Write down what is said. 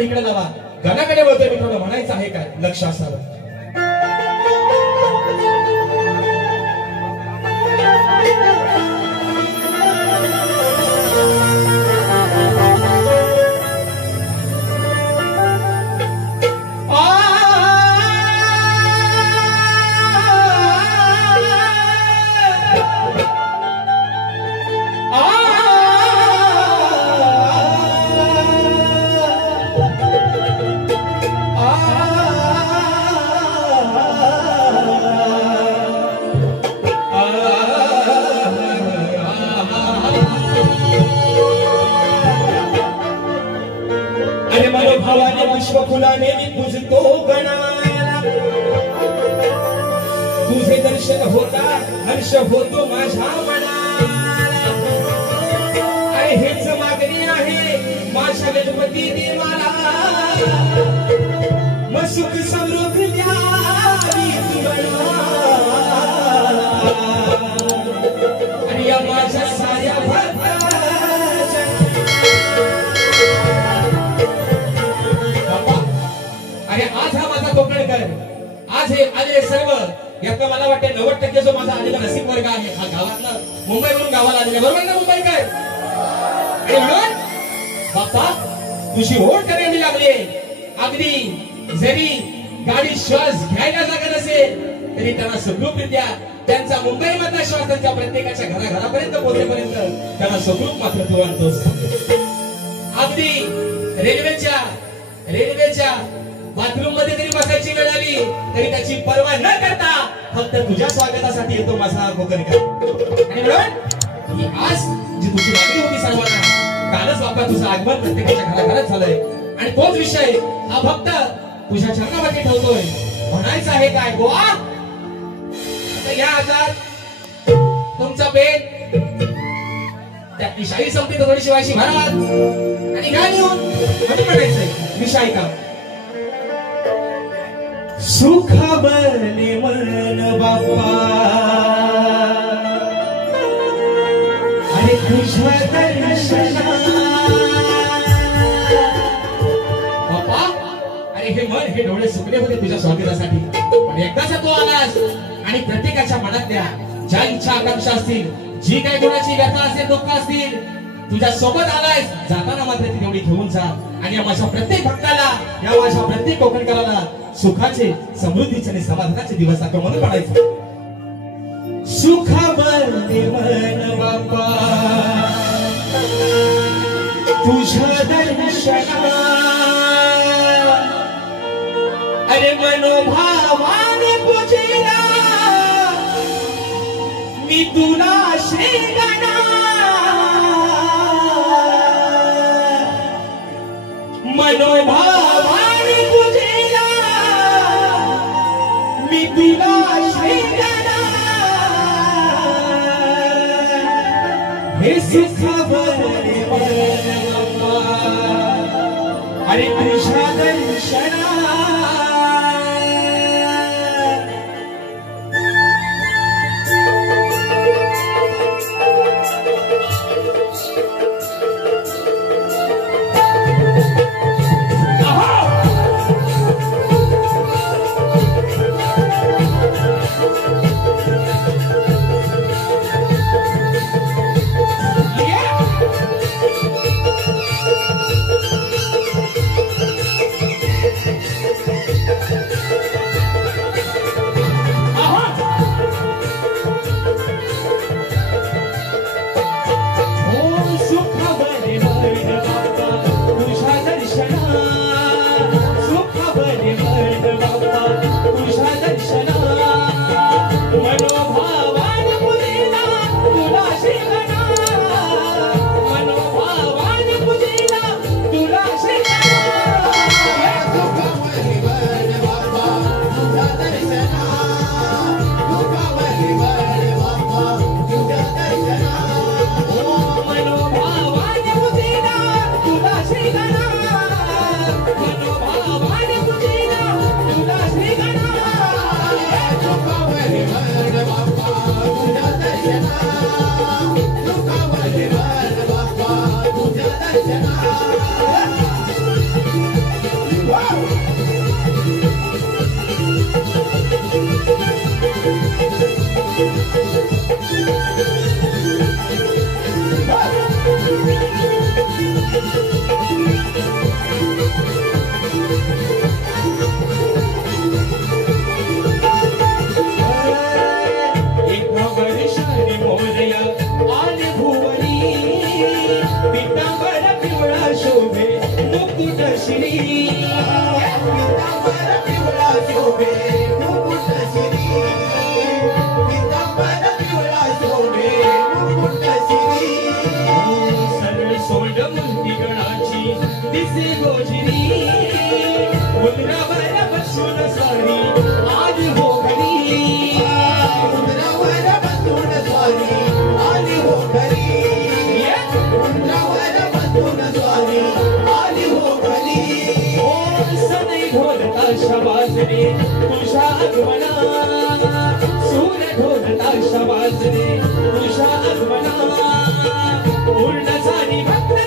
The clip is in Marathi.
मात्र इकडे लावा. गाण्याकडे वळतोय मित्रांनो, म्हणायचं आहे काय लक्ष असावं. फुलाने पूजतो गणाला, तुझे दर्शन होता हर्ष होतो माझ्या मनाला. अरे हेच मागणी आहे माझ्या गणपती देवाला, मग सुख समृद्धी द्यावी तुम्हाला. आणि या माझ्या साऱ्या आज हा माझा कोकणकर, आज हे सर्व याचा मला वाटते 90% जो माझा आलेला नसीब वर्ग आहे हा गावातला मुंबईवरून गावाला आलेला, बरोबर ना मुंबईकर. आणि म्हणून बाप्पा तुझी ओढ करायला लागली. अगदी जरी गाडी श्वास घ्यायला जागा नसेल तरी त्यांना सुखरूपरित्या त्यांचा मुंबईमधला श्वास त्यांच्या प्रत्येकाच्या घराघरापर्यंत पोहोचेपर्यंत त्यांना सुखरूप मात्र तू आणतोस. अगदी रेल्वेच्या बाथरूम मध्ये जरी बसायची वेळ आली तरी त्याची पर्वा न करता फक्त तुझ्या स्वागतासाठी येतो माझा कोकणकर. आणि म्हणून आज जी तुझी मागणी होती सर्वांना, कालच बाप्पा तुझं आगमन प्रत्येकाच्या घराघरात झालंय आणि तोच विषय हा फक्त तुझ्या चरणावरती ठेवतोय. म्हणायचं आहे काय गोवा, या हातात तुमचा पेन, त्यातली शाही संपली तर थोडीशी वायशी महाराज आणि घ्या लिहून. म्हणून म्हणायचंय विषय का सुख बने मन बाप्पा, अरे तुझ्या दर्शना बाप्पा. अरे हे मन हे डोळे सुकले होते तुझ्या स्वागतासाठी, आणि एकदाच तू आलास आणि प्रत्येकाच्या मनातल्या ज्या इच्छा आकांक्षा असतील, जी काही कोणाची व्यथा असेल, दुःख असतील, तुझ्या सोबत आलाय. जाताना मात्र ती तेवढी घेऊन जा आणि या माझ्या प्रत्येक भक्ताला, या माझ्या प्रत्येक कोकणकराला सुखाचे, समृद्धीचे आणि समाधानाचे दिवस दाखव म्हणून म्हणायचं. सुख बने मन बाप्पा तुझ्या दर्शना, अरे मनोभावाने पूजेला मी तुला श्री गणा. मनोभावाने पूजेला मी तुला श्री गणा. हे सुख बने बाप्पा, अरे तुझ्या दर्शना. शबाजरे तुझ्या आगमना सूर ढोलता शबाजरे तुझ्या आगमना पूर्ण झाली भक्त